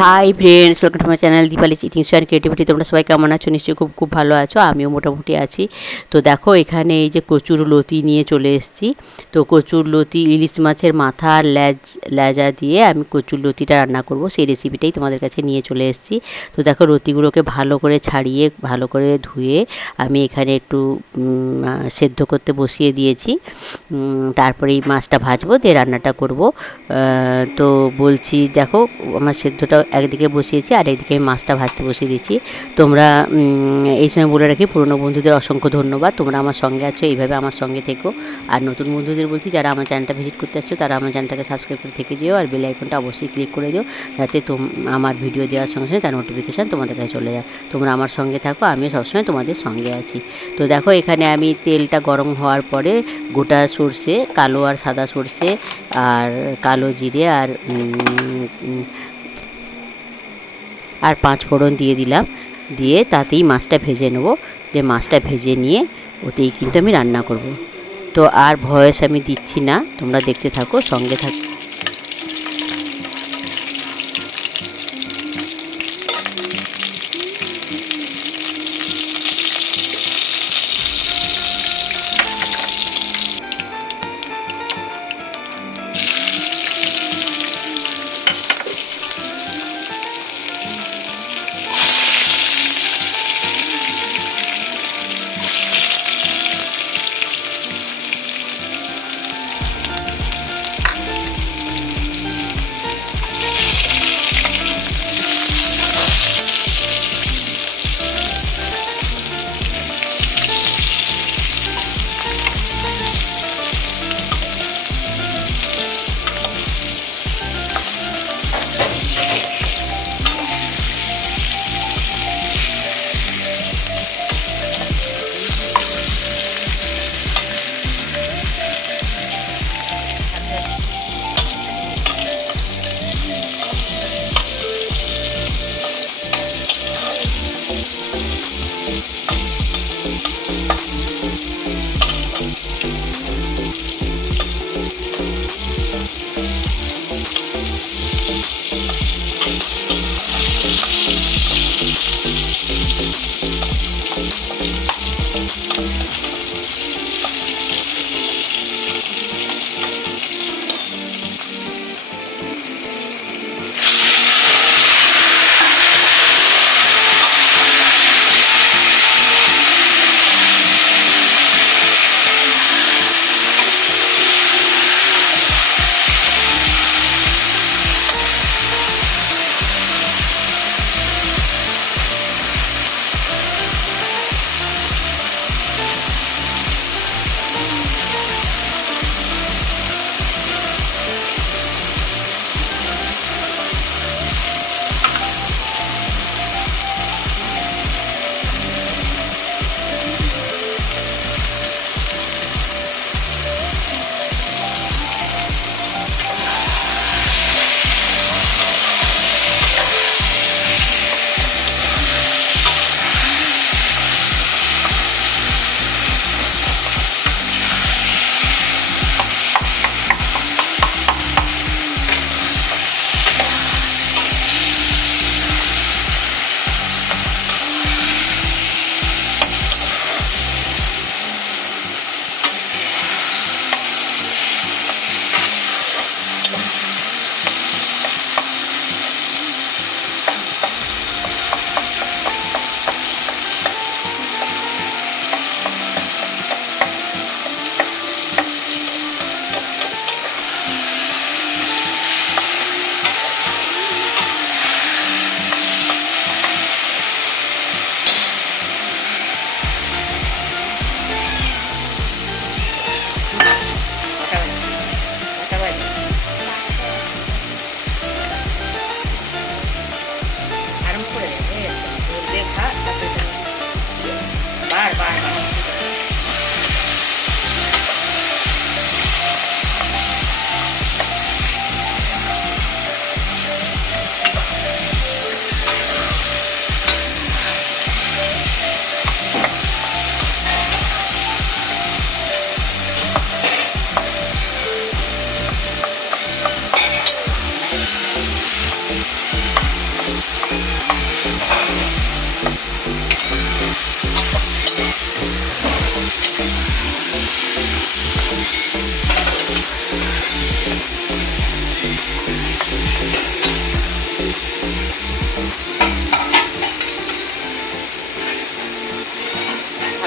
Hi friends, welcome to my channel Dipali eating show and creativity. তোমরা সবাই কেমন আছো? নিশ্চয়ই খুব খুব ভালো আছো। আমিও মোটামুটি আছি। তো দেখো, এখানে এই যে কচুর লতি নিয়ে চলে এসেছি। তো কচুর লতি, ইলিশ মাছের মাথা আর লেজা দিয়ে আমি কচুর লতিটা রান্না করব, সেই রেসিপিটাই তোমাদের কাছে নিয়ে চলে এসেছি। তো দেখো, লতিগুলোকে ভালো করে ছাড়িয়ে, ভালো করে ধুয়ে আমি এখানে একটু সেদ্ধ করতে বসিয়ে দিয়েছি। তারপরে এই মাছটা ভাজবো, দিয়ে রান্নাটা করব। তো বলছি, দেখো আমার সেদ্ধটা একদিকে বসিয়েছি আর একদিকে আমি মাছটা ভাজতে বসিয়ে দিয়েছি। তোমরা এই সময় বলে রাখি, পুরনো বন্ধুদের অসংখ্য ধন্যবাদ, তোমরা আমার সঙ্গে আছো, এইভাবে আমার সঙ্গে থেকো। আর নতুন বন্ধুদের বলছি, যারা আমার চ্যানেলটা ভিজিট করতে আসছো তারা আমার চ্যানেলটাকে সাবস্ক্রাইব করে থেকে যেও, আর বেল আইকনটা অবশ্যই ক্লিক করে দিও, যাতে আমার ভিডিও দেওয়ার সঙ্গে সঙ্গে তার নোটিফিকেশান তোমাদের কাছে চলে যায়। তোমরা আমার সঙ্গে থাকো, আমিও সবসময় তোমাদের সঙ্গে আছি। তো দেখো, এখানে আমি তেলটা গরম হওয়ার পরে গোটা সর্ষে, কালো আর সাদা সর্ষে আর কালো জিরে আর 5 ফোড়ন দিয়ে দিলাম। দিয়ে তাতেই মাছটা ভেজে নেবো। যে মাছটা ভেজে নিয়ে ওতেই কিন্তু আমি রান্না করব। তো আর ভয়েস আমি দিচ্ছি না, তোমরা দেখতে থাকো, সঙ্গে থাকো।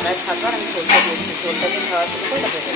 কড়াই থাকবে আর আমি ঝোলটা দিয়েছি, ঝোলটা দিয়ে খাওয়া শুরু করে তারপরে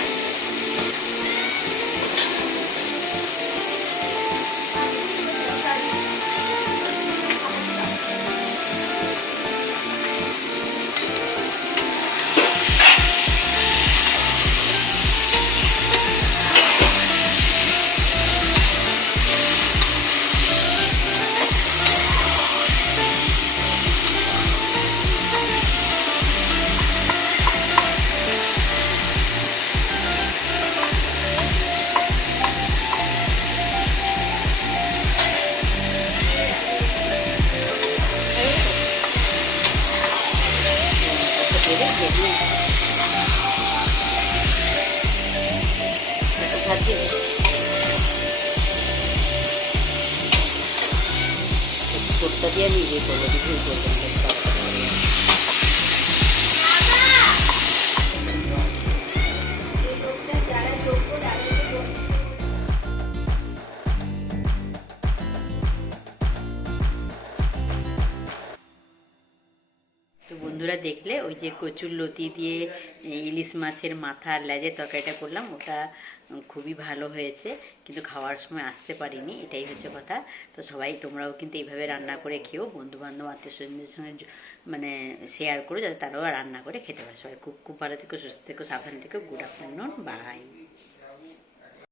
ভাজিয়ে ঝোলটা দিয়ে আমি ইয়ে করবো, ঝুল করবো। তো বন্ধুরা দেখলে ওই যে কচুর লতি দিয়ে ইলিশ মাছের মাথা আর লেজের তরকারিটা করলাম, ওটা খুবই ভালো হয়েছে, কিন্তু খাওয়ার সময় আসতে পারিনি, এটাই হচ্ছে কথা। তো সবাই তোমরাও কিন্তু এইভাবে রান্না করে খেও, বন্ধুবান্ধব আত্মীয় স্বজনদের সঙ্গে মানে শেয়ার করো, যাতে তারাও রান্না করে খেতে পারে। সবাই খুব খুব ভালো থেকো, সুস্থ থেকো, সাবধানে থেকো। Good afternoon, by.